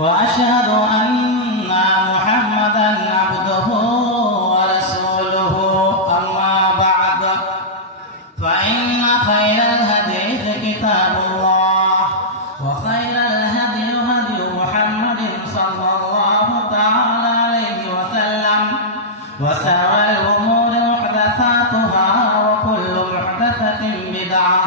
وأشهد أن محمدا عبده ورسوله أما بعد فإن خير الحديث كتاب الله وخير الهدي هدي محمد صلى الله تعالى عليه وسلم وشر الأمور محدثاتها وكل محدثة بدعة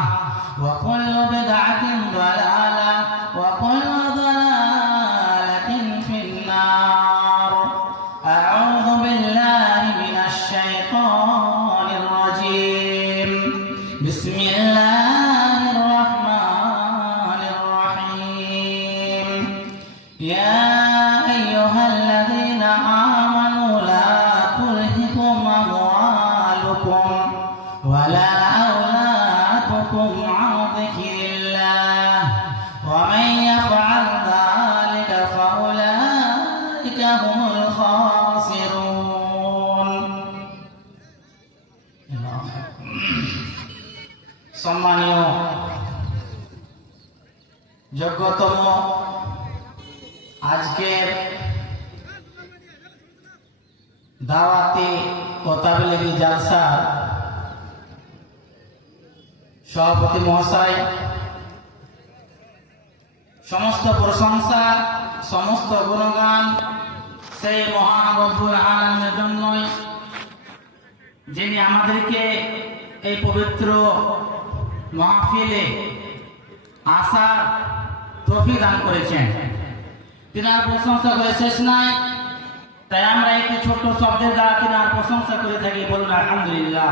وكل بدعة ضلالة وكل ضلالة في النار. أعوذ بالله من الشيطان الرجيم. بسم الله الرحمن الرحيم. يا أيها الذين آمنوا لا تلهكم أموالكم ولا أولادكم عن ذكر الله ومن يفعل ذلك فأولئك هم الخاسرون. সম্মানীয় যোগ্যতম আজকের দাওয়াতি ও তাবলীগী জালসা সভাপতি মহাশয়, সমস্ত প্রশংসা সমস্ত গুণগান সেই মহান রব্বুল আলামিনের জন্যই, যিনি আমাদেরকে এই পবিত্র মাহফিলে আসার তৌফিক দান করেছেন। তিনার প্রশংসা করে শেষ নাই, তাই আমরা একটি ছোট্ট শব্দের দ্বারা তিনার প্রশংসা করে থাকি, বলুন আলহামদুলিল্লাহ।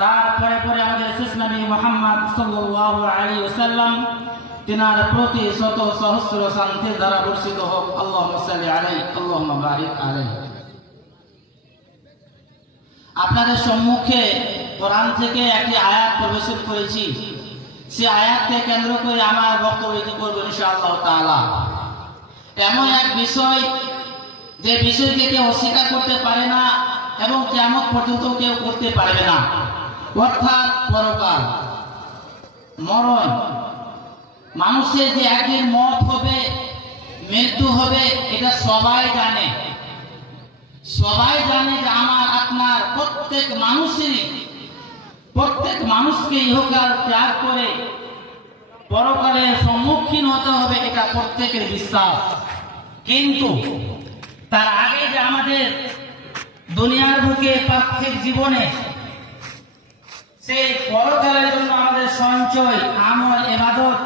তারপরে পরে আমাদের শেষ নবী মুহাম্মদ সাল্লাল্লাহু আলাইহি ওয়াসাল্লাম, তিনার প্রতি শত সহস্র শান্তির দ্বারা বর্ষিত হোক। আল্লাহুম্মা সাল্লি আলাইহি আল্লাহুম্মা বারিক আলাইহি। আপনাদের সম্মুখে কোরআন থেকে একটি আয়াত প্রবেশন করেছি, সেই আয়াতকে কেন্দ্র করে আমার বক্তব্যটি করব ইনশাআল্লাহ তাআলা। এমন এক বিষয়, যে বিষয়কে কেউ অস্বীকার করতে পারে না এবং কিয়ামত পর্যন্ত কেউ করতে পারবে না, অর্থাৎ পরকাল, মরণ। মানুষের যে একদিন মত হবে, মৃত্যু হবে, এটা সবাই জানে। সবাই জানে যে আমার আপনার প্রত্যেক মানুষকে ইহকাল ত্যাগ করে পরকালের সম্মুখীন হতে হবে, এটা প্রত্যেকের বিশ্বাস। কিন্তু তার আগে যে আমাদের দুনিয়ার বুকে পার্থিব জীবনে সেই পরকালের জন্য আমাদের সঞ্চয়, আমল, ইবাদত,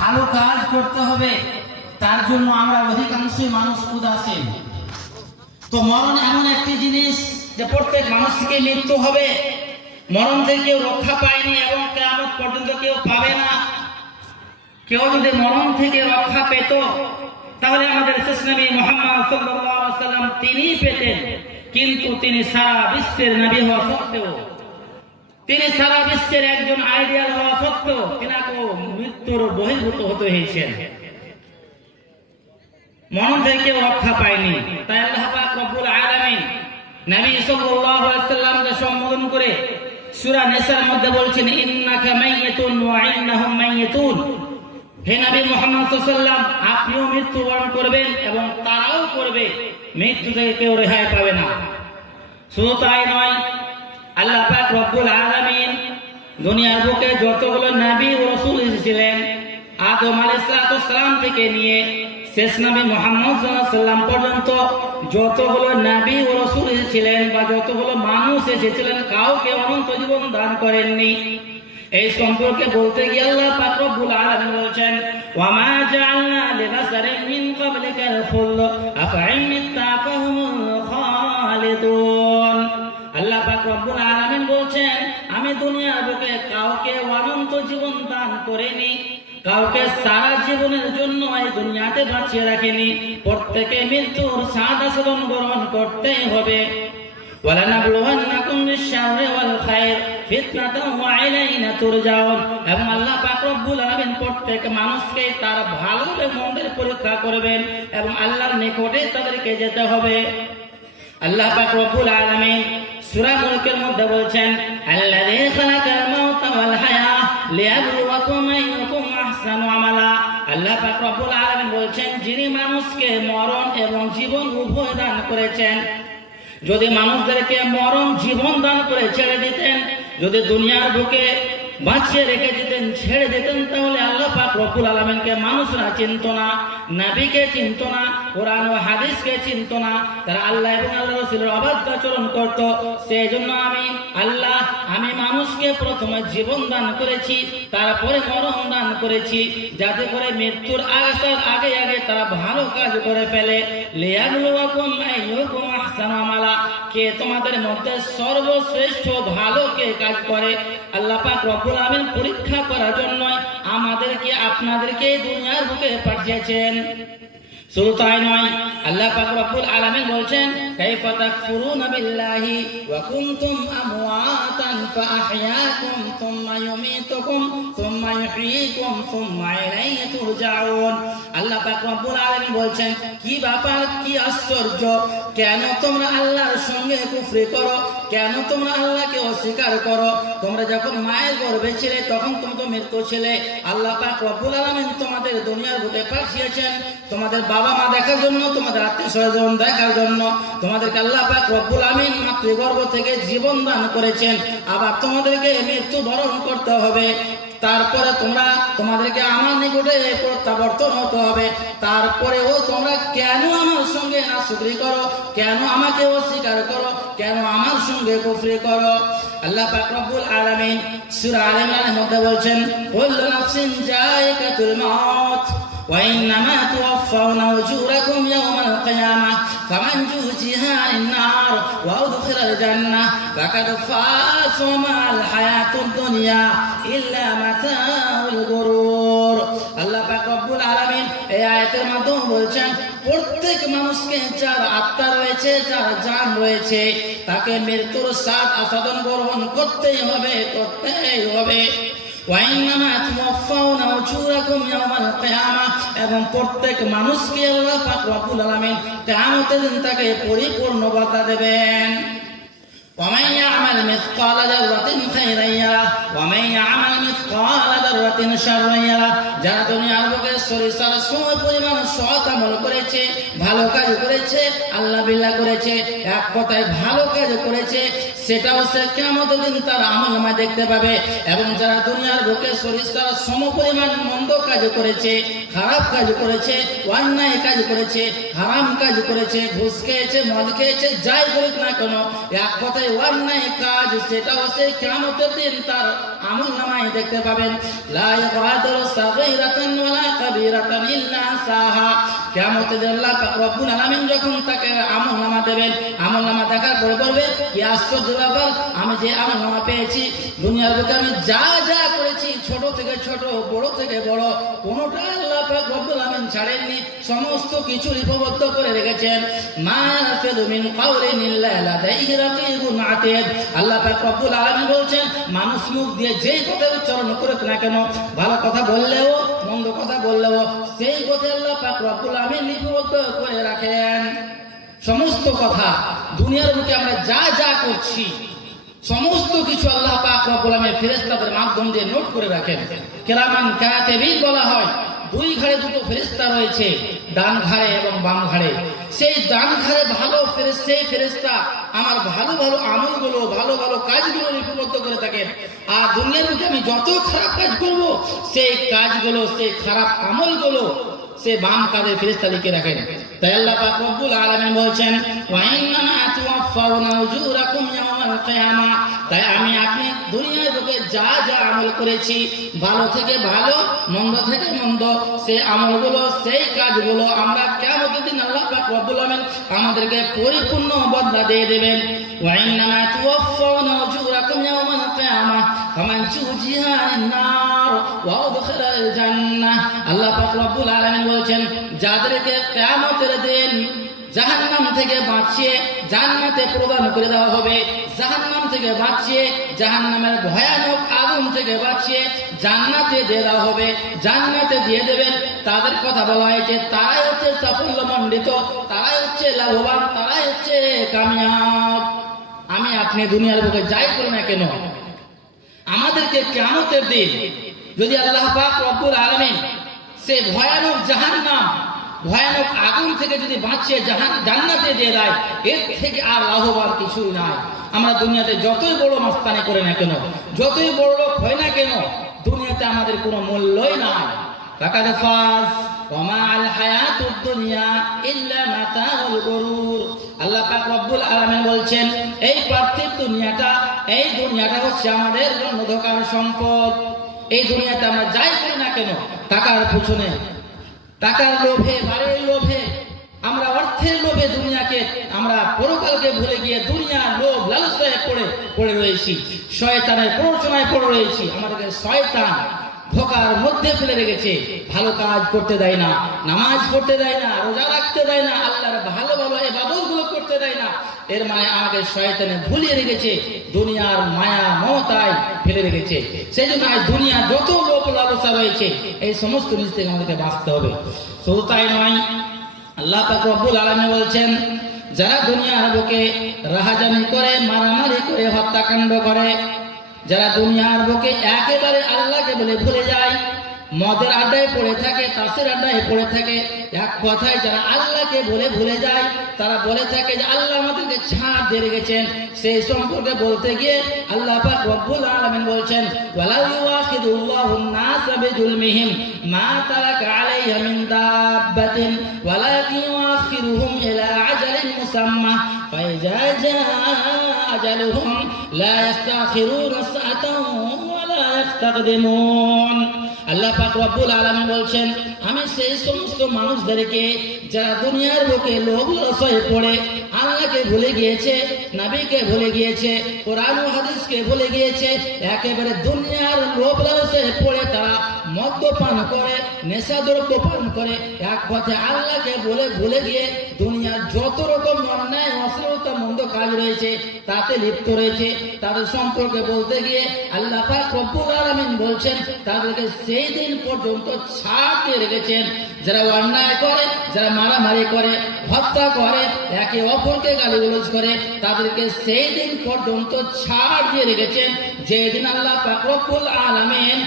ভালো কাজ করতে হবে, তার জন্য আমরা অধিকাংশই মানুষ উদাসীন। তো মরণ এমন একটি জিনিস যে প্রত্যেক মানুষকে মৃত্যু হবে, মরণ থেকে কেউ রক্ষা পায়নি এবং কিয়ামত পর্যন্ত কেউ পাবে না। কেউ যদি মরণ থেকে রক্ষা পেত, তাহলে আমাদের শেষ নবী মুহাম্মদ সাল্লাল্লাহু আলাইহি ওয়াসাল্লাম তিনি পেতেন। কিন্তু তিনি সারা বিশ্বের নবী হওয়া সত্ত্বেও, তিনি সারা বিশ্বের একজন আইডিয়াল হওয়া সত্ত্বেও তিনাকে মৃত্যুর বহির্ভূত হতে হয়েছেন, মরণ থেকে কেউ রক্ষা পায়নি। তাই আল্লাহ পাক রব্বুল আলামিন নবী সাল্লাল্লাহু আলাইহি ওয়াসাল্লামকে সম্বোধন করে সূরা নিসার মধ্যে বলছেন, ইন্নাকা মাইয়াতুন ওয়া ইন্নাহুম মাইয়াতুন। হে নবী মুহাম্মদ সাল্লাল্লাহু আলাইহি ওয়াসাল্লাম, আপনিও মৃত্যুবরণ করবেন এবং তারাও করবে, মৃত্যু থেকে কেউ রেহাই পাবে না। শুধু তাই নয়, আল্লাহ পাক রব্বুল আলামিন দুনিয়ার বুকে যতগুলো নবী ও রাসূল এসেছিলেন, আদম আলাইহিস সালাম থেকে নিয়ে শেষ নবী মুহাম্মদ সাল্লাল্লাহু আলাইহি ওয়াসাল্লাম পর্যন্ত যতগুলো নবী ও রাসূল এসেছিলেন বা যতগুলো মানুষ এসেছিলেন, কাউকে অনন্ত জীবন দান করেননি। এই সম্পর্কে বলতে গিয়ে আল্লাহ পাক রব্বুল আলামিন বলেছেন, ওয়া মা জাআলনা লিবাসারিন মিন ক্বাবলিকাল খুলদ আফাইন মিত্তা ফাহুমুল খালিদুন। আল্লাহ পাক রব্বুল আলামিন বলছেন, আমি দুনিয়ার বুকে কাউকে অনন্ত জীবন দান করিনি, কাউকে সারা জীবনের জন্য এই দুনিয়াতে বাঁচিয়ে রাখিনি। প্রত্যেকে মৃত্যুর স্বাদ আস্বাদন গ্রহণ করতেই হবে। ওয়ালানাবলুওয়ান্নাকুম বিশ-শাররি ওয়াল খায়র ফিতনাতাও ওয়া ইলাইনা তুরজাউন। এবং আল্লাহ পাক রব্বুল আলামিন প্রত্যেক মানুষকে তার ভালো এবং মন্দের পরীক্ষা করবেন এবং আল্লাহর নিকটে তাদেরকে যেতে হবে। আল্লাহ পাক রব্বুল আলামিন সূরা মুলকের মধ্যে বলছেন, আল্লাযী খালাকাল মাউতা ওয়াল হায়া লিয়াবলুয়াকুম আইয়ুকুম আহসানু আমালা। আল্লাহ পাক রব্বুল আলামিন বলছেন, যিনি মানুষকে মরণ এবং জীবন উভয় দান করেছেন, যদি মানুষদেরকে মরণ জীবন দান করে ছেড়ে দিতেন, যদি দুনিয়ার বুকে বাঁচিয়ে রেখে দিতেন, ছেড়ে দিতেন, তাহলে আল্লাহ পাক রব্বুল আলামিনকে মানুষরা চিনত না, নবীকে চিনত না, কোরআন ও হাদিসকে চিনত না, তারা আল্লাহ এবং আল্লাহ রাসূলের অবাধ্য আচরণ করত। সেই জন্য আমি মানুষকে প্রথমে জীবন দান করেছি, তারপরে মরণ দান করেছি, যাতে করে মৃত্যুর আগে আগে তারা ভালো কাজ করে ফেলে। লিয়াবলুয়াকুম আইয়ুকুম আহসানু আমালা, কে তোমাদের মধ্যে সর্বশ্রেষ্ঠ ভালো কে কাজ করে। আল্লাহ পাক রব্বুল আলামিন পরীক্ষা করার জন্য আমাদেরকে আপনাদেরকে দুনিয়ার বুকে পাঠিয়েছেন। শুধু তাই নয়, আল্লাহ পাক রব্বুল আলামিন বলছেন, কাইফা তাকফুরুনা বিল্লাহি ওয়া কুনতুম আমওয়াতান ফাআহইয়াকুম সুম্মা ইউমীতুকুম সুম্মা ইউহয়ীকুম সুম্মা ইলাইহি তুরজাউন। আল্লাহ পাক রব্বুল আলামিন বলছেন, কি ব্যাপার, কি আশ্চর্য, কেন তোমরা আল্লাহর সঙ্গে কুফরি করো, কেন তোমরা আল্লাহকে অস্বীকার করো? তোমরা যখন মায়ের গর্ভে ছিলে তখন তুমি তো মৃত্যু ছিলে। আল্লাহ পাক রব্বুল আলামিন তোমাদের দুনিয়ার বুকে পাঠিয়েছেন তোমাদের বাবা মা দেখার জন্য, তোমাদের আত্মীয় স্বজন দেখার জন্য। তোমাদেরকে আল্লাহ পাক রব্বুল আলামিন মাতৃগর্ভ থেকে জীবন দান করেছেন, আবার তোমাদেরকে মৃত্যু বরণ করতে হবে। তারপরে তোমাদেরকে আমার নিকটে প্রত্যাবর্তন হতে হবে। তারপরেও তোমরা কেন আমার সঙ্গে নাশুকরি করো, কেন আমাকে অস্বীকার করো, কেন আমার সঙ্গে কুফরি করো? আল্লাহ পাক রব্বুল আলামিন সূরা আলে ইমরানের মধ্যে বলছেন, কুল্লু নাফসিন যায়িকাতুল মাউত ওয়া ইন্নামা তুওয়াফাউনা উজুরাকুম ইয়াওমাল কিয়ামাহ ফামান যুহজিহা আনিন নার ওয়া উদখিলাল জান্নাহ ফাকাদ ফাজ ওয়া মাল হায়াতুদ দুনিয়া ইল্লা মাতাউল গুরুর। আল্লাহ পাক রব্বুল আলামিন এই আয়াতের মাধ্যমে বলছেন, প্রত্যেক মানুষকে যার আত্মা রয়েছে, যার জান রয়েছে, তাকে মৃত্যুর স্বাদ আস্বাদন গ্রহণ করতেই হবে। এবং প্রত্যেক মানুষকে আল্লাহ পাক রব্বুল আলামিন কিয়ামতের দিন তাকে পরিপূর্ণ বদলা দেবেন। ومن يعمل مثقال ذرة خيرا يره ومن يعمل مثقال ذرة شرا يره। যারা দুনিয়ার বুকে সরিষার সময় পরিমাণ সৎ আমল করেছে, ভালো কাজ করেছে, আল্লাহ বিল্লাহ করেছে, এক কথায় ভালো কাজ করেছে, সেটাও সে কিয়ামতের দিন তার আমলনামায় দেখতে পাবে। এবং যারা দুনিয়ার বুকে সরিষার সম পরিমাণ মন্দ কাজ করেছে, খারাপ কাজ করেছে, অন্যায় কাজ করেছে, হারাম কাজ করেছে, ঘুষ খেয়েছে, মদ খেয়েছে, যাই করুক না কেন, এক কথায় অন্যায় কাজ, সেটাও সে কিয়ামতের দিন তার আমলনামায় দেখতে পাবেন। লা ইগাদিরু সাগীরাতান ওয়ালা কাবীরাতান ইল্লা সাহা। কিয়ামতের দিন আল্লাহ পাক রব্বুল আলামিন যখন তাকে আমলনামা দেবেন, আমলনামা দেখার পরে বলবে, কি আশ্চর্য ব্যাপার, আমি যে আমলনামা পেয়েছি, দুনিয়ার বুকে আমি যা যা করেছি, ছোট থেকে ছোট, বড় থেকে বড়, কোনোটা আল্লাহ পাক রব্বুল আলামিন ছাড়েননি, সমস্ত কিছু লিপিবদ্ধ করে রেখেছেন। মা ইয়ালফিযু মিন কাওলিন ইল্লা লাদাইহি রাকীবুন আতীদ। আল্লাহ পাক রব্বুল আলামিন বলছেন, মানুষ মুখ দিয়ে যেই কথা উচ্চারণ করুক না কেন, ভালো কথা বললেও মন্দ কথা বললেও, সেই কথা আল্লাহ পাক রব্বুল আলামিন লিপিবদ্ধ করে রাখেন। সমস্ত কথা দুনিয়ার বুকে আমরা যা যা করছি, সমস্ত কিছু আল্লাহ পাক রব্বুল আলামিন ফেরেশতাদের মাধ্যম দিয়ে নোট করে রাখেন। কিরামান কাতিবিন বলা হয়, দুই ঘাড়ে দুটো ফেরেশতা রয়েছে, ডান ঘাড়ে এবং বাম ঘাড়ে। সেই ডান ঘাড়ে সেই ফেরেশতা আমার ভালো ভালো আমলগুলো, ভালো ভালো কাজগুলো লিপিবদ্ধ করে থাকেন। আর দুনিয়ার মধ্যে আমি যত খারাপ কাজ করব, সেই কাজগুলো, সেই খারাপ আমলগুলো সে বাম কাঁধে ফেরেশতা লিখে রাখেন। তাই আল্লাহ পাক রব্বুল আলামিন বলছেন, ওয়া ইন্নামা তুওয়াফাউনা উজুরাকুম ইয়াওমাল কিয়ামাহ। তাই আমি আপনি দুনিয়ার বুকে যা যা আমল করেছি, ভালো থেকে ভালো, মন্দ থেকে মন্দ, সেই আমলগুলো, সেই কাজগুলো আমরা কিয়ামতের দিন আল্লাহ পাক রব্বুল আলামিন আমাদেরকে পরিপূর্ণ বদলা দিয়ে দেবেন। ওয়া ইন্নামা তুওয়াফাউনা উজুরাকুম ইয়াওমাল কিয়ামাহ ফামান যুহজিহা আনিন নার ওয়া উদখিলাল জান্নাহ। আল্লাহ পাক রব্বুল আলামিন বলছেন, যাদেরকে কিয়ামতের দিন জাহান্নাম থেকে বাঁচিয়ে জান্নাতে প্রদান করে দেওয়া হবে, জাহান্নাম থেকে বাঁচিয়ে, জাহান্নামের ভয়ানক আগুন থেকে বাঁচিয়ে জান্নাতে দিয়ে দেওয়া হবে, জান্নাতে দিয়ে দেবেন। তাদের কথা বলা হয়েছে, তারাই হচ্ছে সাফল্যমণ্ডিত, তারাই হচ্ছে লাভবান, তারাই হচ্ছে কামিয়াব। আমি আপনি দুনিয়ার বুকে যাই করি না কেন, আমাদেরকে কিয়ামতের দিন যদি আল্লাহ পাক রব্বুল আলামিন সে ভয়ানক জাহান্নাম, ভয়ানক আগুন থেকে যদি বাঁচিয়ে জান্নাতে দিয়ে দেয়, এর থেকে আর লাভবান কিছুই নাই। আমরা দুনিয়াতে যতই বড় মাস্তানি করে না কেন, যতই বড় লোক হয় না কেন, দুনিয়াতে আমাদের কোনো মূল্যই নাই। ফাকাদ ফাজ ওয়া মা আল হায়াতুদ দুনিয়া ইল্লা মাতাউল গুরুর। আল্লাহ পাক রব্বুল আলামিন বলছেন, এই পার্থিব দুনিয়াটা, এই দুনিয়াটা হচ্ছে আমাদের জন্য ধোঁকার সম্পদ। এই দুনিয়াতে আমরা যাই করি না কেন, টাকার পিছনে, টাকার লোভে, বাড়ির লোভে, আমরা অর্থের লোভে দুনিয়াকে, আমরা পরকালকে ভুলে গিয়ে দুনিয়ার লোভ লালসায় পড়ে রয়েছি, শয়তানের প্ররোচনায় পড়ে রয়েছি। আমাদেরকে শয়তান ধোঁকার মধ্যে ফেলে রেখেছে, ভালো কাজ করতে দেয় না, নামাজ পড়তে দেয় না, রোজা রাখতে দেয় না, আল্লাহর ভালো ভালো ইবাদতগুলো করতে দেয় না। এর মানে আমাকে শয়তানে ভুলিয়ে রেখেছে, দুনিয়ার মায়া মমতায় ফেলে রেখেছে। সেই জন্য দুনিয়া যত লোভ লালসা রয়েছে, এই সমস্ত জিনিস থেকে আমাদেরকে বাঁচতে হবে। শুধু তাই নয়, আল্লাহ পাক রব্বুল আলামিন বলছেন, যারা দুনিয়ার বুকে রাহাজানি করে, মারামারি করে, হত্যাকাণ্ড করে, যারা দুনিয়ার বুকে একেবারে আল্লাহকে বলে ভুলে যায়, মদের আড্ডায় পড়ে থাকে, তাসের আড্ডায় পড়ে থাকে, এক কথায় যারা আল্লাহকে বলে ভুলে যায়, তারা বলে থাকে যে আল্লাহ আমাদেরকে ছাড় দিয়ে রেখেছেন। সেই সম্পর্কে বলতে গিয়ে আল্লাহ পাক রব্বুল আলামিন বলছেন, ওয়ালা ইউআখিদুল্লাহুন নাস বিজুলমিহিম মা তারাকা আলাইহা মিন দাব্বাতিন ওয়ালাকিন ইউআখিরুহুম ইলা আজালিন মুসাম্মা ফাইজা জাআ আজালুহুম লা ইস্তাখিরুনা সাআতান ওয়ালা ইস্তাকদিমুন। আল্লাহ পাক রব্বুল আলামিন বলছেন, আমি সেই সমস্ত মানুষদেরকে যারা দুনিয়ার বুকে লোভ লালসায় পড়ে আল্লাহকে ভুলে গিয়েছে, নবীকে ভুলে গিয়েছে, কোরআন ও হাদিসকে ভুলে গিয়েছে, একেবারে দুনিয়ার লোভ লালসায় পড়ে তারা মদ্যপান করে, নেশাদ্রব্য পান করে, এক কথায় আল্লাহকে বলে ভুলে গিয়ে দুনিয়ার যত রকম অন্যায়, অশ্লীলতা, মন্দ কাজ রয়েছে তাতে লিপ্ত রয়েছে, তাদের সম্পর্কে বলতে গিয়ে আল্লাহ পাক রব্বুল আলামিন বলছেন, তাদেরকে সেই দিন পর্যন্ত ছাড় দিয়ে রেখেছেন। যারা অন্যায় করে, যারা মারামারি করে, হত্যা করে, একে অপরকে গালিগালাজ করে, তাদেরকে সেই দিন পর্যন্ত ছাড় দিয়ে রেখেছেন, যেদিন আল্লাহ পাক রব্বুল আলামিন,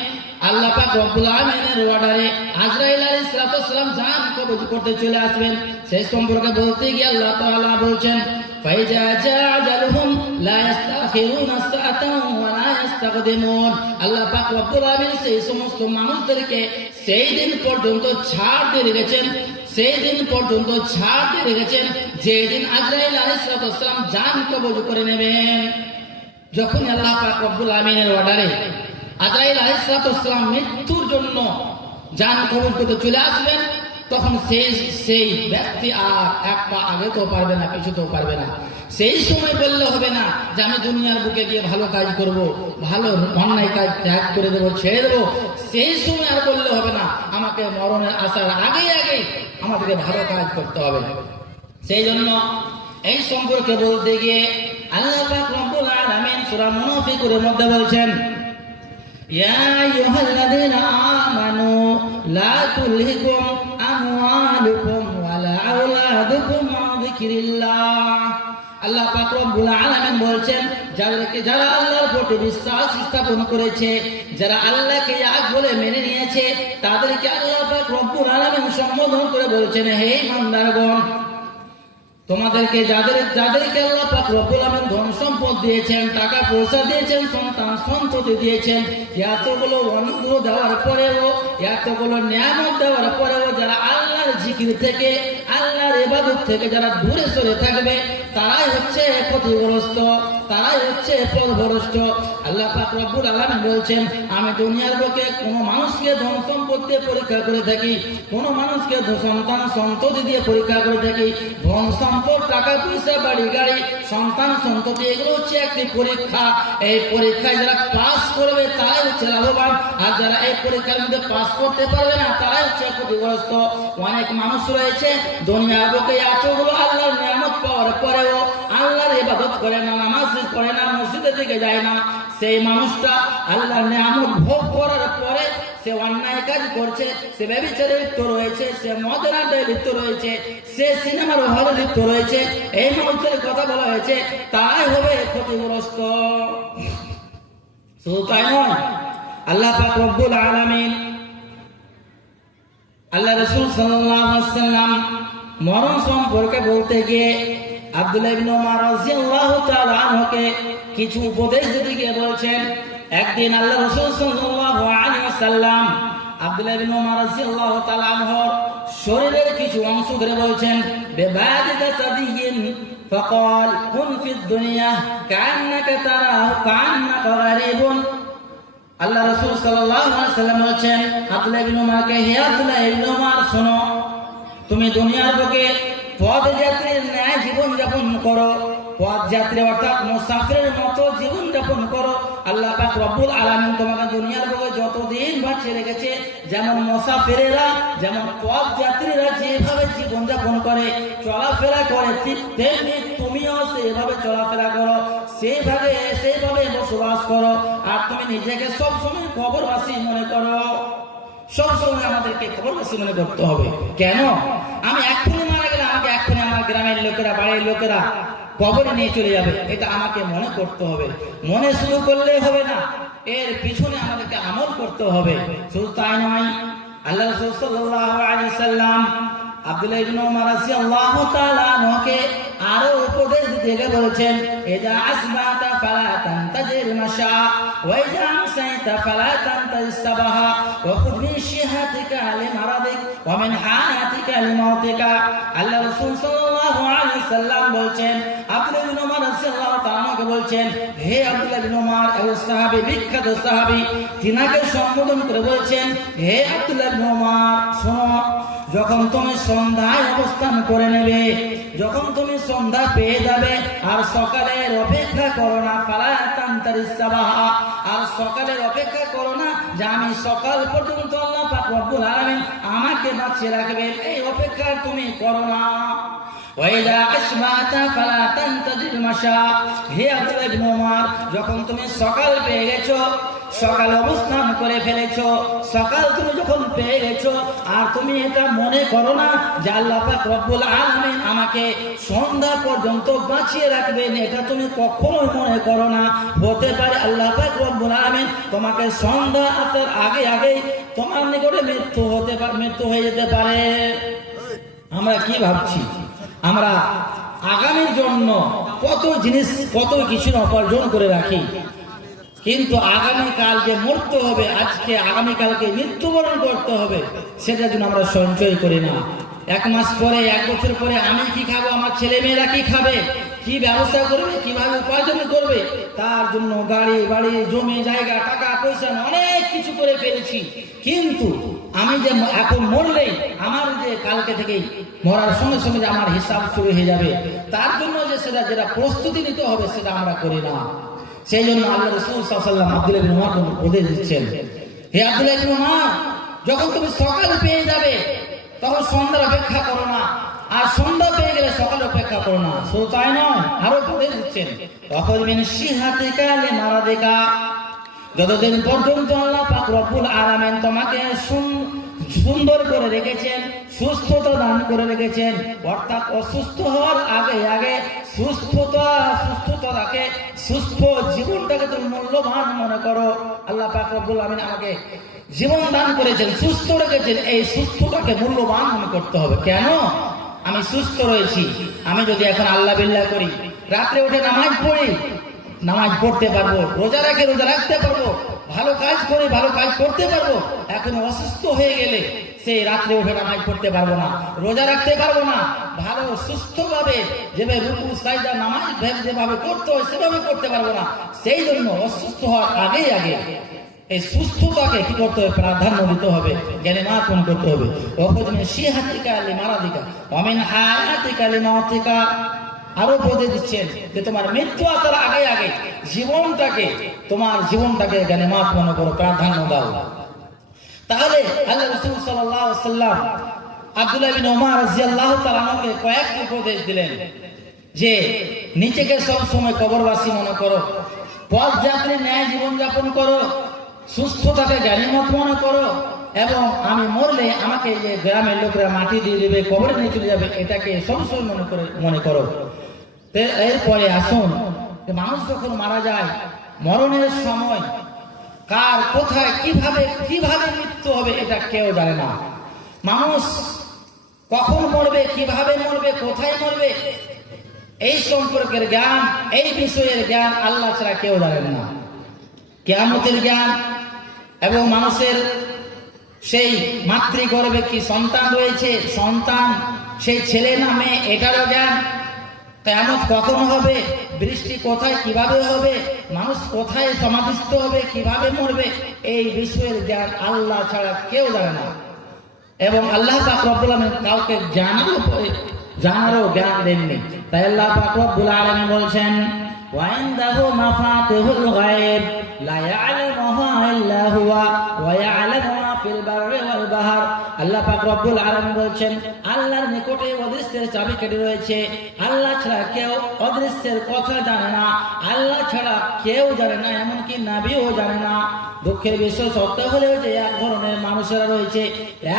আল্লাহ পাক রব্বুল আলামিনের অর্ডারে আজরাইল আলাইহিস সালাম জান কবজ করতে চলে আসবেন। সেই সম্পর্কে বলতে গিয়ে আল্লাহ তাআলা বলছেন, ফাইজা জাআ আজালুহুম লা ইস্তাখিরুনা সাআতান ওয়া লা ইস্তাকদিমুন। আল্লাহ পাক রব্বুল আলামিন সেই সমস্ত মানুষদেরকে সেই দিন পর্যন্ত ছাড় দিয়ে রেখেছেন, সেই দিন পর্যন্ত ছাড় দিয়ে রেখেছেন যেদিন আজরাইল আলাইহিস সালাম জান কবজ করে নেবেন। যখন আল্লাহ পাক রব্বুল আলামিনের অর্ডারে আজরাইল আলাইহিস সালাম মৃত্যুর জন্য জান কবজ করতে চলে আসবেন, তখন সেই ব্যক্তি আর এক পা আগেতেও পারবে না, পিছুতেও পারবে না। সেই সময় বললে হবে না যে আমি দুনিয়ার বুকে গিয়ে ভালো কাজ করব, ভালো অন্যায় কাজ ত্যাগ করে দেবো, ছেড়ে দেবো। সেই সময় আর বললে হবে না, আমাকে মরণের আসার আগেই আমাদেরকে ভালো কাজ করতে হবে। সেই জন্য এই সম্পর্কে বলতে গিয়ে আল্লাহ পাক রব্বুল আলামিন সূরা মুনাফিকুরের মধ্যে বলছেন, ইয়া আইয়ুহাল্লাযীনা আমানু লা তুলহিকুম আমওয়ালুকুম ওয়ালা আওলাদুকুম আন যিকরিল্লাহ। আল্লাহ পাক রব্বুল আলামিন বলছেন, যারা আল্লাহর প্রতি বিশ্বাস স্থাপন করেছে, যারা আল্লাহকে এক বলে মেনে নিয়েছে, তাদেরকে আল্লাহ পাক রব্বুল আলামিন সম্বোধন করে বলছেন, হে ইমানদারগণ, তোমাদেরকে যাদেরকে আল্লাহ পাক রব্বুল আলামিন ধন সম্পদ দিয়েছেন, টাকা পয়সা দিয়েছেন, সন্তান সন্ততি দিয়েছেন, এতগুলো অনুগ্রহ দেওয়ার পরেও, এতগুলো নিয়ামত দেওয়ার পরেও যারা আল্লাহর জিকির থেকে, আল্লাহর ইবাদত থেকে যারা দূরে সরে থাকবে, তারাই হচ্ছে ক্ষতিগ্রস্ত, তারাই হচ্ছে পথভ্রষ্ট। আল্লাহ পাক রব্বুল আলামিন বলছেন, আমি দুনিয়ার বুকে কোনো মানুষকে ধন সম্পদ দিয়ে পরীক্ষা করে থাকি, কোনো মানুষকে সন্তান সন্ততি দিয়ে পরীক্ষা করে থাকি। ধন সম্পদ, টাকা পয়সা, বাড়ি গাড়ি, সন্তান সন্ততি, এগুলো হচ্ছে একটি পরীক্ষা। এই পরীক্ষায় যারা পাস করবে তারাই হচ্ছে লাভবান, আর যারা এই পরীক্ষার মধ্যে পাস করতে পারবে না তারাই হচ্ছে ক্ষতিগ্রস্ত। অনেক মানুষ রয়েছে দুনিয়ার বুকে এতগুলো আল্লাহর নিয়ামত পাওয়ার পরেও আল্লাহর ইবাদত করে না, নামাজ পড়ে না, মসজিদের দিকে যায় না। সেই মানুষটা আল্লাহর নিয়ামত ভোগ করার পরে সে অন্যায় কাজ করছে, সে ব্যভিচারে লিপ্ত রয়েছে, সে মদের আড্ডায় লিপ্ত রয়েছে, সে সিনেমার হলে লিপ্ত রয়েছে। এই মানুষের কথা বলা হয়েছে, তাই হবে ক্ষতিগ্রস্ত। শুধু তাই নয়, আল্লাহ পাক রব্বুল আলামিন আল্লাহ রাসূল সাল্লাল্লাহু আলাইহি ওয়াসাল্লাম মরণ সম্পর্কে বলতে গিয়ে আব্দুল্লাহ ইবনে উমর রাদিয়াল্লাহু তাআলা আনহুকে কিছু উপদেশ দিতে গিয়ে বলছেন, একদিন আল্লাহ রাসূল সাল্লাল্লাহু আলাইহি ওয়াসাল্লাম আব্দুল্লাহ ইবনে উমর রাদিয়াল্লাহু তাআলা আনহুর শরীরের কিছু অংশ ধরে বলছেন, বিবাদিকা সাদিয়িন ফাকাল কুন ফিদ দুনিয়া কান্নাকা তারাহু কান্নাকা গারিবুন। আল্লাহ রাসূল সাল্লাল্লাহু আলাইহি ওয়াসাল্লাম বলছেন আব্দুল্লাহ ইবনে উমরকে, হে আব্দুল্লাহ ইবনে উমর শোনো, তুমি দুনিয়ার বুকে পথযাত্রীর ন্যায় জীবন যাপন করো, পথযাত্রী অর্থাৎ মুসাফিরের মতো জীবন যাপন করো। আল্লাহ পাক রব্বুল আলামিন তোমাকে দুনিয়ার বুকে যতদিন বাঁচিয়ে রেখেছে, যেমন মুসাফিরেরা যেমন পথযাত্রীরা যেভাবে জীবন যাপন করে চলাফেরা করে, ঠিক তেমনি তুমিও সেভাবে চলাফেরা করো, সেইভাবে বসবাস করো। আর তুমি নিজেকে সবসময় কবরবাসী মনে করো। সবসময় আমাদেরকে কবরবাসী মনে করতে হবে। কেন? আমি এক্ষুনি মারা গেলে আমাকে এক্ষুনি আমার গ্রামের লোকেরা, বাড়ির লোকেরা কবরে নিয়ে চলে যাবে, এটা আমাকে মনে করতে হবে। মনে শুরু করলে হবে না, এর পিছনে আমাদেরকে আমল করতে হবে। শুধু তাই নয়, আল্লাহ রাসূল সাল্লাল্লাহু আলাইহি ওয়াসাল্লাম আব্দুল্লাহ ইবনে উমর রাদিয়াল্লাহু তাআলা আনহুকে আরো উপদেশ দিতে বলেছেন, ইজা আসবাতা ফালা তানতাজির মাশা ওয়া ইজা আমসাইতা ফালা তানতাজিস সাবাহা ওয়া খুয মিন শিহাতিকা লিমারাদিক ওয়া মিন হায়াতিকা লিমাউতিকা। আল্লাহ রাসূল সাল্লাল্লাহু আলাইহি ওয়াসাল্লাম বলছেন, আব্দুল্লাহ ইবনে উমর রাদিয়াল্লাহু তাআলা আনহুকে বলছেন, হে আব্দুল্লাহ ইবনে উমর, এই সাহাবী, বিখ্যাত সাহাবী, তিনাকে সম্বোধন করে বলছেন, হে আব্দুল্লাহ ইবনে উমর শোনো, যখন তুমি সন্ধ্যায় অবস্থান করে নেবে, যখন তুমি সন্ধ্যা পেয়ে যাবে, আর সকালের অপেক্ষা করো না, ফালা তানতারিস সাবাহা, আর সকালের অপেক্ষা করো না যে আমি সকাল পর্যন্ত আল্লাহ পাক রব্বুল আলামিন আমাকে বাঁচিয়ে রাখবেন, এই অপেক্ষা তুমি করো না। ওয়াইদা আসবাতা ফালা তানতাজির মাশা, হে আব্দুল্লাহ ইবনে উমর, যখন তুমি সকাল পেয়ে গেছো, সকাল অবস্থান করে ফেলেছো, সকাল তুমি যখন পেয়ে গেছো, আর তুমি এটা মনে করো না যে আল্লাহ পাক রব্বুল আলামিন আমাকে সন্ধ্যা পর্যন্ত বাঁচিয়ে রাখবেন, এটা তুমি কখনোই মনে করো না। হতে পারে আল্লাহ পাক রব্বুল আলামিন তোমাকে সন্ধ্যা আসার আগে আগে তোমার নিকটে মৃত্যু হয়ে যেতে পারে। আমরা কি ভাবছি? আমরা আগামীর জন্য কত জিনিস, কত কিছু উপার্জন করে রাখি, কিন্তু আগামীকাল যে মরতে হবে, আজকে আগামীকালকে মৃত্যুবরণ করতে হবে, সেটার জন্য আমরা সঞ্চয় করি না। এক মাস পরে, এক বছর পরে আমি কি খাবো, আমার ছেলে মেয়েরা কি খাবে, কি ব্যবসা করবে, কিভাবে উপার্জন করবে, তার জন্য গাড়ি বাড়ি, জমি জায়গা, টাকা পয়সা অনেক কিছু করে ফেলেছি। কিন্তু আমি যে এখন মরলেই আমার যে কালকে থেকেই মরার সঙ্গে সঙ্গে যে আমার হিসাব শুরু হয়ে যাবে, তার জন্য যে যেটা প্রস্তুতি নিতে হবে সেটা আমরা করি না। সেই জন্য আল্লাহ রাসূল সাল্লাল্লাহু আলাইহি ওয়াসাল্লাম আব্দুল্লাহ ইবনে উমরকে উপদেশ দিচ্ছেন, হে আব্দুল্লাহ ইবনে উমর, যখন তুমি সকাল পেয়ে যাবে তখন সন্ধ্যার অপেক্ষা করো না, আর সন্ধ্যা পেয়ে গেলে সকাল অপেক্ষা করো না। শুধু তাই নয়, আরো উপদেশ দিচ্ছেন, ওয়াখুয মিন শিহাতিকা লিমারাদিকা, যতদিন পর্যন্ত আল্লাহ পাক রব্বুল আলামিন তোমাকে সুন্দর করে রেখেছেন, সুস্থতা দান করে রেখেছেন, অর্থাৎ অসুস্থ হওয়ার আগে আগে সুস্থতাকে, সুস্থ জীবনটাকে তুমি মূল্যবান মনে করো। আল্লাহ পাক রব্বুল আলামিন আমাকে জীবন দান করেছেন, সুস্থ রেখেছেন, এই সুস্থতাকে মূল্যবান মনে করতে হবে। কেন? আমি সুস্থ রয়েছি, আমি যদি এখন আল্লাহ বিল্লাহ করি, রাত্রে উঠে নামাজ পড়ি, নামাজ পড়তে পারবো, রোজা রাখে রোজা রাখতে পারবো, ভালো কাজ করে ভালো কাজ করতে পারবো। এখন অসুস্থ হয়ে গেলে সেই রাত্রে উঠে নামাজ পড়তে পারবো না, রোজা রাখতে পারবো না, ভালো সুস্থভাবে যেভাবে রুকু সাজদা নামাজ যেভাবে করতে হয় সেভাবে করতে পারবো না। সেই জন্য অসুস্থ হওয়ার আগে আগে এই সুস্থতাকে কি করতে হবে? প্রাধান্য দিতে হবে, জ্ঞানে মাপন করতে হবে। ওয়াখুয মিন শিহাতিকা লিমারাদিকা ওয়া মিন হায়াতিকা লিমাউতিকা। আরো বলে দিচ্ছেন যে তোমার মৃত্যু আসার আগে আগে তোমার জীবনটাকে জ্ঞানে মাপ মনে করো, প্রাধান্য দাও। তাহলে আল্লাহ রাসূল সাল্লাল্লাহু আলাইহি ওয়াসাল্লাম আব্দুল্লাহ ইবনে উমর রাদিয়াল্লাহু তাআলা আনহুকে কয়েকটি উপদেশ দিলেন যে নিজেকে সব সময় কবরবাসী মনে করো, পথযাত্রীর ন্যায় জীবন যাপন করো, সুস্থতাকে জ্ঞানীমত মনে করো, এবং আমি মরলে আমাকে যে গ্রামের লোকেরা মাটি দিয়ে দেবে, কবরে নিয়ে চলে যাবে, এটাকে সবসময় মনে করো। এরপরে আসুন, মানুষ যখন মারা যায়, মরণের সময় কার কোথায় কিভাবে মৃত্যু হবে এটা কেউ জানে না। মানুষ কখন মরবে, কিভাবে মরবে, কোথায় মরবে, এই সম্পর্কের জ্ঞান, এই বিষয়ের জ্ঞান আল্লাহ ছাড়া কেউ জানেন না। কিয়ামতের জ্ঞান এবং মানুষের সেই মাতৃগর্ভে কি সন্তান রয়েছে, সন্তান সেই ছেলে না মেয়ে, এটারও জ্ঞান। কিয়ামত কখন হবে, বৃষ্টি কোথায় কিভাবে হবে, মানুষ কোথায় সমাধিস্থ হবে, কিভাবে মরবে, এই বিষয়ের জ্ঞান আল্লাহ ছাড়া কেউ জানে না। এবং আল্লাহ পাক রব্বুল আলামিন কাউকে জানারও জ্ঞান দেননি। তাই আল্লাহ পাক রব্বুল আলামিন বলছেন, ওয়া ইনদাহু মাফাতিহুল গায়ব লা ইয়ালামুহা ইল্লা হুয়া ওয়া ইয়ালামু মা ফিল বাররি ওয়াল বাহর। আল্লাহ পাক রব্বুল আলামিন বলছেন, আল্লাহর নিকটে অদৃশ্যের চাবিকাঠি রয়েছে। আল্লাহ ছাড়া কেউ অদৃশ্যের কথা জানে না, আল্লাহ ছাড়া কেউ জানে না, এমনকি নবীও জানে না। দুঃখের বিষয় সত্য হলেও যে এক ধরনের মানুষেরা রয়েছে,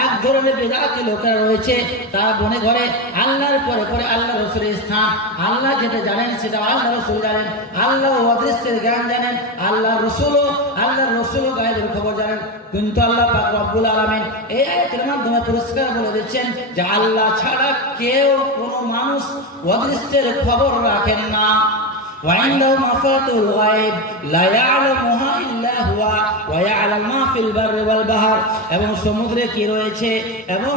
এক ধরনের বেদাতি লোকেরা রয়েছে, তারা মনে করে আল্লাহর পরে পরে আল্লাহ রসুলের স্থান, আল্লাহ যেটা জানেন সেটা আল্লাহ রসুল জানেন, আল্লাহ অদৃশ্যের জ্ঞান জানেন, আল্লাহ রসুলও গায়েবের খবর জানেন। কিন্তু আল্লাহ পাক রব্বুল আলামিন এই আয়াতের মাধ্যমে পরিষ্কার বলে দিচ্ছেন যে আল্লাহ ছাড়া কেউ কোনো মানুষ অদৃশ্যের খবর রাখেন না। وعنده مفاتيح الغيب لا يعلمها إلا هو ويعلم ما في البر والبحر। এবং সমুদ্রে কি রয়েছে এবং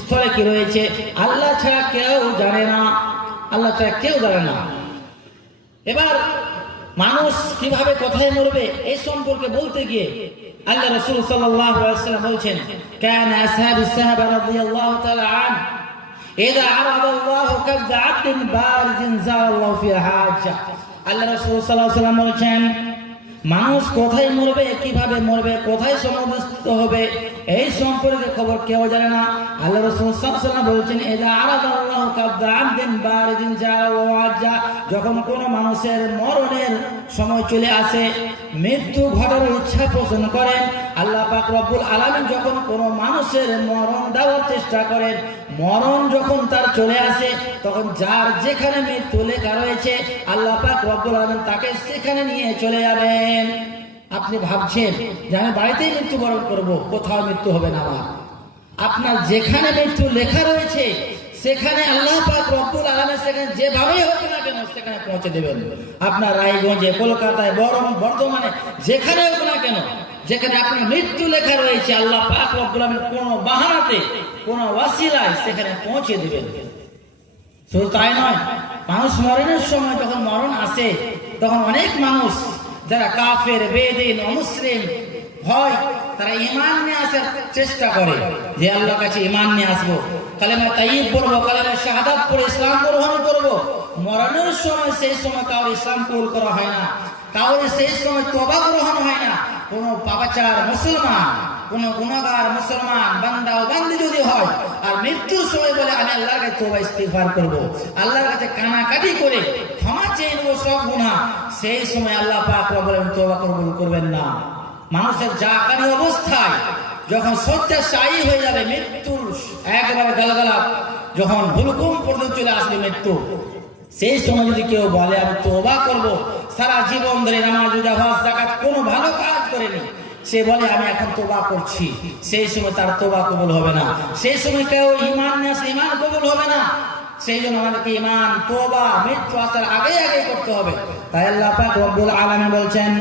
স্থলে কি রয়েছে আল্লাহ ছাড়া কেউ জানে না, আল্লাহ ছাড়া কেউ জানে না। এবার মানুষ কিভাবে কোথায় মরবে এই সম্পর্কে বলতে গিয়ে আল্লাহ রাসূল সাল্লাল্লাহু আলাইহি ওয়াসাল্লাম বলছেন, কানা আসহাবুস সাহাবা রাদিয়াল্লাহু তাআলা আনহু إذا عرض الله كبد عبد بارز زال الله في حاجة। আল্লাহ রাসূল সাল্লাল্লাহু আলাইহি ওয়াসাল্লাম বলেছেন, মানুষ কোথায় মরবে, কিভাবে মরবে, কোথায় সমাধিস্থ হবে এই সম্পর্কে খবর কেউ জানে না। আল্লাহ রাসূল সাল্লাল্লাহু আলাইহি ওয়াসাল্লাম বলেছেন, ইযা আরাদাল্লাহু কাবদা আবদিন বারিজিন জাআলাহু হাজ্জা। যখন কোন মানুষের মরণের সময় চলে আসে, মৃত্যু ঘটার ইচ্ছা পোষণ করেন, আল্লাহ পাক রব্বুল আলামিন যখন কোন মানুষের মরণ দেওয়ার চেষ্টা করেন, মরণ যখন তার চলে আসে, তখন যার যেখানে মৃত্যু লেখা রয়েছে আল্লাহ পাক রব্বুল আলামিন তাকে সেখানে নিয়ে চলে যাবেন। আপনি ভাবছেন যে আমি বাড়িতেই মৃত্যুবরণ করব, কোথাও মৃত্যু হবে না আমার। আপনার যেখানে মৃত্যু লেখা রয়েছে সেখানে আল্লাহ পাক রব্বুল আলামিন সেখানে যেভাবেই হোক না কেন সেখানে পৌঁছে দেবেন। আপনার রায়গঞ্জে, কলকাতায়, বর্ধমানে, যেখানে হোক না কেন, যেখানে আপনার মৃত্যু লেখা রয়েছে আল্লাহ পাক রব্বুল আলামিন কোনো বাহানাতে, কোনো ওয়াসিলায় সেখানে পৌঁছে দেবেন। শুধু তাই নয়, মানুষ মরণের সময় যখন মরণ আসে তখন অনেক মানুষ যারা কাফের, বেদিন, অমুসলিম হয়, তারা ঈমান নিয়ে আসার চেষ্টা করে যে আল্লাহর কাছে ঈমান নিয়ে আসবো, কালেমা তাইয়্যিব পড়বো, কালেমা শাহাদাত পড়ে ইসলাম গ্রহণ করবো। মরণের সময় সেই সময় কারোর ইসলাম কবুল করা হয় না, কারোর সেই সময় তওবা গ্রহণ হয় না। কোন পাপাচার মুসলমান, কোন গুনাহগার মুসলমান বান্দা ও বান্দি যদি হয় আর মৃত্যুর সময় বলে আমি আল্লাহর কাছে তওবা ইস্তিগফার করব, আল্লাহর কাছে কানাকাটি করে ক্ষমা চেয়ে নেব সব গুনাহ, সেই সময় আল্লাহ পাক রব্বুল আলামিন তওবা কবুল করবেন না। মানুষের জাকানি অবস্থায় যখন শয্যাশায়ী হয়ে যাবে, মৃত্যুর একবারে গালগালা যখন হুলকুম পর্যন্ত চলে আসবে মৃত্যু, সেই সময় যদি কেউ বলে আমি তওবা করব, সারা জীবন ধরে নামাজ, রোজা, হজ, যাকাত কোনো ভালো কাজ করেনি, সে বলে আমি এখন তওবা করছি, সেই সময় তার তওবা কবুল হবে না। সেই সময় কেউ ঈমান নিয়ে আসলে ঈমান কবুল হবে না। সেই জন্য আমাদেরকে ঈমান, তওবা মৃত্যু আসার আগে আগে করতে হবে। তাই আল্লাহ পাক রব্বুল আলামিন বলছেন,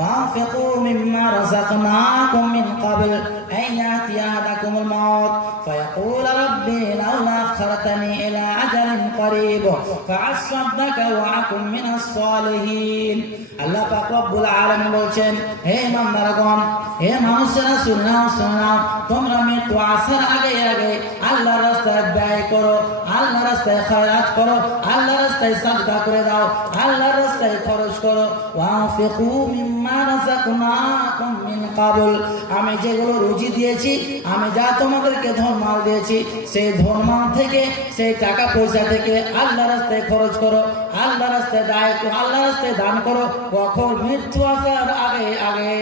وأنفقوا مما رزقناكم من قبل أن يأتي أحدكم الموت فيقول ربي لولا أخرتني إلى أجل قريب فأصدق وأكن من الصالحين। আল্লাহ পাক রব্বুল আলামিন বলছেন, হে ইমানদারগণ, হে মানুষেরা শুনে নাও, তোমরা মৃত্যু আসার আগে আগে আল্লাহর রাস্তায় ব্যয় করো, আল্লাহর রাস্তায় খয়রাত করো, আল্লাহর রাস্তায় সাদকা করে দাও, আল্লাহর রাস্তায় খরচ করো। ওয়ানফিকু মিম্মা রাযাকনাকুম মিন ক্বাবল, আমি যেগুলো রুজি দিয়েছি, আমি যা তোমাদেরকে ধনমাল দিয়েছি, সেই ধনমাল থেকে, সেই টাকা পয়সা থেকে আল্লাহর রাস্তায় খরচ করো, আল্লাহর রাস্তায় দায় করো, আল্লাহর রাস্তায় দান করো, কখন মৃত্যু আসার আগে আগে।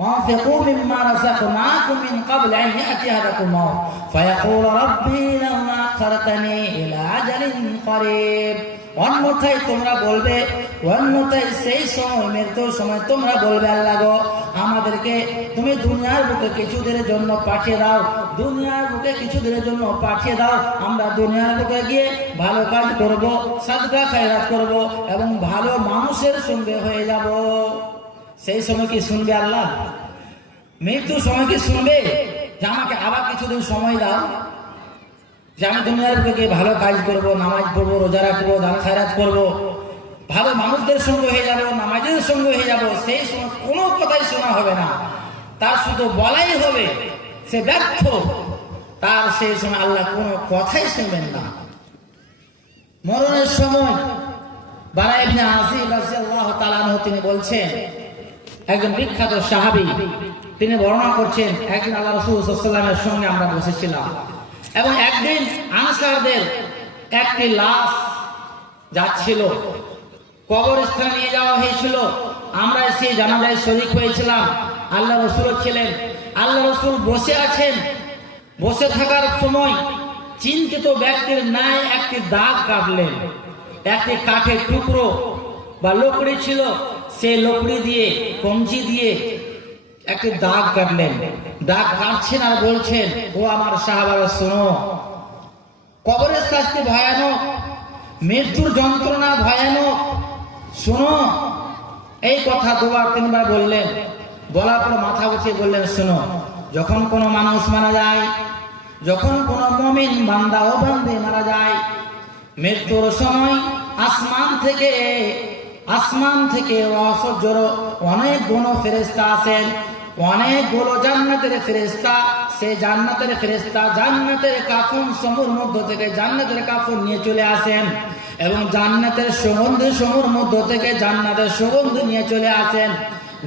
وأنفقوا مما رزقناكم من قبل أن يأتي أحدكم الموت فيقول ربي لولا أخرتني إلى أجل قريب অন্যথায় তোমরা বলবে, অন্যথায় সেই সময় মৃত্যুর সময় তোমরা বলবে, আল্লাহ গো আমাদেরকে তুমি দুনিয়ার বুকে কিছুদিনের জন্য পাঠিয়ে দাও, দুনিয়ার বুকে কিছুদিনের জন্য পাঠিয়ে দাও, আমরা দুনিয়ার বুকে গিয়ে ভালো কাজ করব, সাদকা খায়রাত করব এবং ভালো মানুষের সঙ্গে হয়ে যাব। সেই সময় কি শুনবে আল্লাহ? মৃত্যুর সময় কি শুনবে যে আমাকে আবার কিছুদিন সময় দাও, যে আমি দুনিয়ার বুকে গিয়ে ভালো কাজ করব, নামাজ পড়বো, রোজা রাখবো, দান খায়রাত করবো, ভালো মানুষদের সঙ্গে হয়ে যাব, নামাজের সঙ্গে হয়ে যাব? সেই সময় কোনো কথাই শোনা হবে না, তার শুধু বলাই হবে, সে ব্যর্থ, তার সেই সময় আল্লাহ কোনো কথাই শুনবেন না। মরণের সময় বারা ইবনে আযিব রাদিয়াল্লাহু তাআলা আনহু তিনি বলছেন, একজন বিখ্যাত সাহাবী তিনি বর্ণনা করছেন, একদিন আল্লাহ রাসূল সাল্লাল্লাহু আলাইহি ওয়াসাল্লামের সঙ্গে আমরা বসেছিলাম এবং একদিন আনসারদের একটি লাশ যাচ্ছিল, কবরস্থানে নিয়ে যাওয়া হয়েছিল, আমরা সেই জানাজায় শরীক হয়েছিলাম। আল্লাহ রাসূল ছিলেন, আল্লাহ রাসূল বসে আছেন, বসে থাকার সময় চিন্তিত ব্যক্তির ন্যায় একটি দাগ কাটলেন, একটি কাঠের টুকরো বা লকড়ি ছিল, সেই লকড়ি দিয়ে কঞ্চি দিয়ে একটি দাগ কাটলেন। দাগ কাটছেন আর বলছেন, ও আমার সাহাবারা শোনো, কবরের শাস্তি ভয়ানক, মৃত্যুর যন্ত্রণা ভয়ানক, শোনো। এই কথা দুবার তিনবার বললেন, বলার পর মাথা উঠিয়ে বললেন, শোনো, যখন কোনো মানুষ মারা যায়, যখন কোনো মুমিন বান্দা ও বান্দী মারা যায়, মৃত্যুর সময় আসমান থেকে অসহ্যর অনেকগুলো ফেরেশতা আসেন, অনেকগুলো জান্নাতের ফেরেশতা, সেই জান্নাতের ফেরেশতা জান্নাতের কাফন সমূহের মধ্য থেকে জান্নাতের কাফন নিয়ে চলে আসেন এবং জান্নাতের সমূহের মধ্য থেকে জান্নাতের সুগন্ধ নিয়ে চলে আসেন।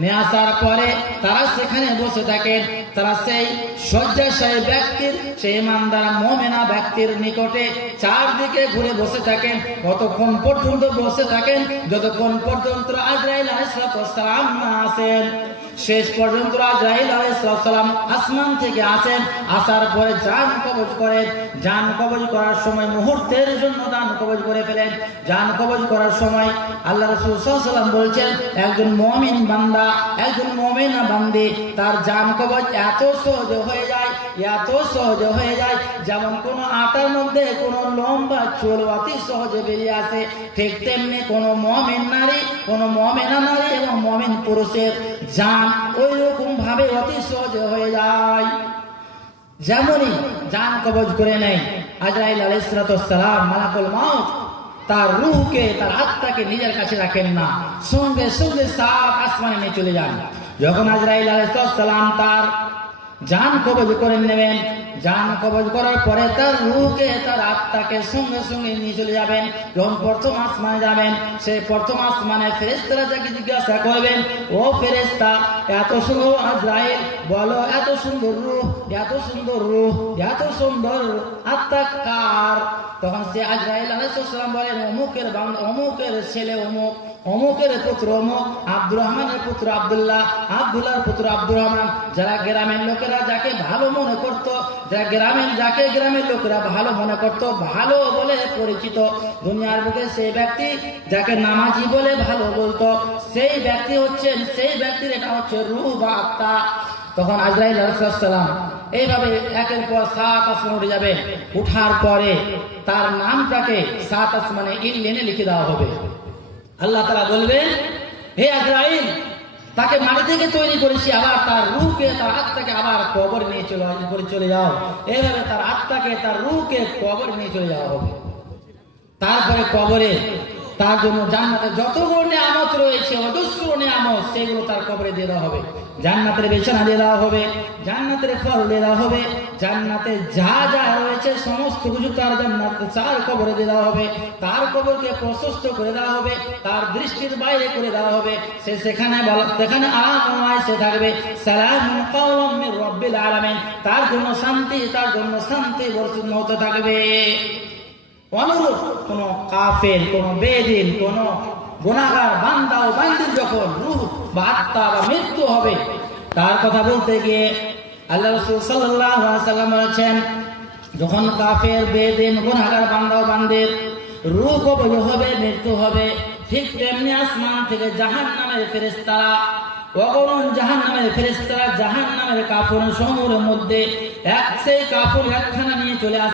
নিয়ে আসার পরে তারা সেখানে বসে থাকেন, তারা সেই শয্যাশায়ী ব্যক্তির, সেই ইমানদার মুমিনা ব্যক্তির নিকটে চারদিকে ঘুরে বসে থাকেন। কতক্ষণ পর্যন্ত বসে থাকেন? যতক্ষণ পর্যন্ত আজরাইল আলাইহিস সালাম না আসেন। শেষ পর্যন্ত আজরাইল আলাইহিস সালাম আসমান থেকে আসেন, আসার পরে জান কবজ করেন। জান কবজ করার সময় মুহূর্তের জন্য জান কবজ করে ফেলেন। জান কবজ করার সময় আল্লাহ রাসূল সাল্লাল্লাহু আলাইহি ওয়াসাল্লাম বলছেন, একজন মুমিন বান্দা, একজন মুমিনা বান্দী, তার জান কবজ এত সহজ হয়ে যায়, এত সহজ হয়ে যায়, যেমন কোন আটার মধ্যে কোন লম্বা চুল অতি সহজে বেরিয়ে আসে, ঠিক তেমনি কোন মুমিন নারী, কোন মুমিনা নারী এবং মুমিন পুরুষের জান ওই রকম ভাবে অতি সহজে হয়ে যায়। যেমনই জান কবজ করে নেয় আজরাইল আলাইহিস সালাম, মালাকুল মাউত তার রূহকে, তার আত্মাকে নিজের কাছে রাখেন না, সঙ্গে সঙ্গে সাত আসমানে নিয়ে চলে যান। যখন আজরাইল আলাইহিস সালাম তার জান কবজ করে নেবেন, জান কবজ করার পরে তার রূহকে, তার আত্মাকে সঙ্গে সঙ্গে নিয়ে চলে যাবেন। যখন প্রথম আসমানে যাবেন, সেই প্রথম আসমানে ফেরেশতারা যাকে জিজ্ঞাসা করবেন, ও ফেরেশতা, এত সুন্দর আজরাইল, বলো এত সুন্দর রূহ, এত সুন্দর রূহ, এত সুন্দর আত্মা কার? তখন সে আজরাইল আলাইহিস সালাম বলেন, অমুকের অমুকের ছেলে অমুক, অমুকের পুত্র অমুক, আব্দুর রহমানের পুত্র আব্দুল্লাহ, আব্দুল্লাহর পুত্র আব্দুর রহমান। যারা গ্রামের লোকেরা যাকে ভালো মনে করত, যাকে গ্রামের লোকেরা ভালো মনে করত, ভালো বলে পরিচিত, দুনিয়ার বুকে সেই ব্যক্তি যাকে নামাজি বলে ভালো বলতো, সেই ব্যক্তি হচ্ছেন, সেই ব্যক্তির এটা হচ্ছে রূহ বা আত্মা। তখন আজরাইল আলাইহিস সালাম এইভাবে একের পর সাত আসমান উঠে যাবে। উঠার পরে তার নামটাকে সাত আসমানে ইল্লিনে লিখে দেওয়া হবে। আল্লাহ তাআলা বলবেন, হে আজরাইল, তাকে মাটি থেকে তৈরি করেছি, আবার তার রূহকে, তার আত্মাকে আবার কবর নিয়ে চলে যাও। এইভাবে তার আত্মাকে, তার রূহকে কবর নিয়ে চলে যাওয়া হবে। তারপরে কবরে তার জন্য জান্নাতে যতগুলো নিয়ামত রয়েছে, অজস্র নিয়ামত, সেগুলো তার কবরে দিয়ে দেওয়া হবে। জান্নাতের বিছানা দিয়ে দেওয়া হবে, জান্নাতের ফল দিয়ে দেওয়া হবে, জান্নাতে যা যা রয়েছে সমস্ত কিছু তার জান্নাতে তার কবরে দিয়ে দেওয়া হবে। তার কবরকে প্রশস্ত করে দেওয়া হবে, তার দৃষ্টির বাইরে করে দেওয়া হবে। সে সেখানে সে থাকবে সালামুন কাওলাম মির রাব্বিল আলামিন, তার জন্য শান্তি, তার জন্য শান্তি বর্ষিত হতে থাকবে। অনুরূপ কোন কাফের, কোন বেদিন, কোন গুনাহগার বান্দা ও বান্দির যখন রূহ বা আত্মা বা মৃত্যু হবে, তার কথা বলতে গিয়ে আল্লাহ রাসূল সাল্লাল্লাহু আলাইহি ওয়াসাল্লাম বলেছেন, যখন কাফের, বেদিন, গুনাহগার বান্দা ও বান্দির রূহ কবজ হবে, মৃত্যু হবে। ঠিক তেমনি আসমান থেকে জাহান্নামের ফেরেশতারা, অগণন জাহান্নামের ফেরেশতারা জাহান্নামের কাফন সমূহের মধ্যে সেই কাফন একখানা নিয়ে চলে আসে।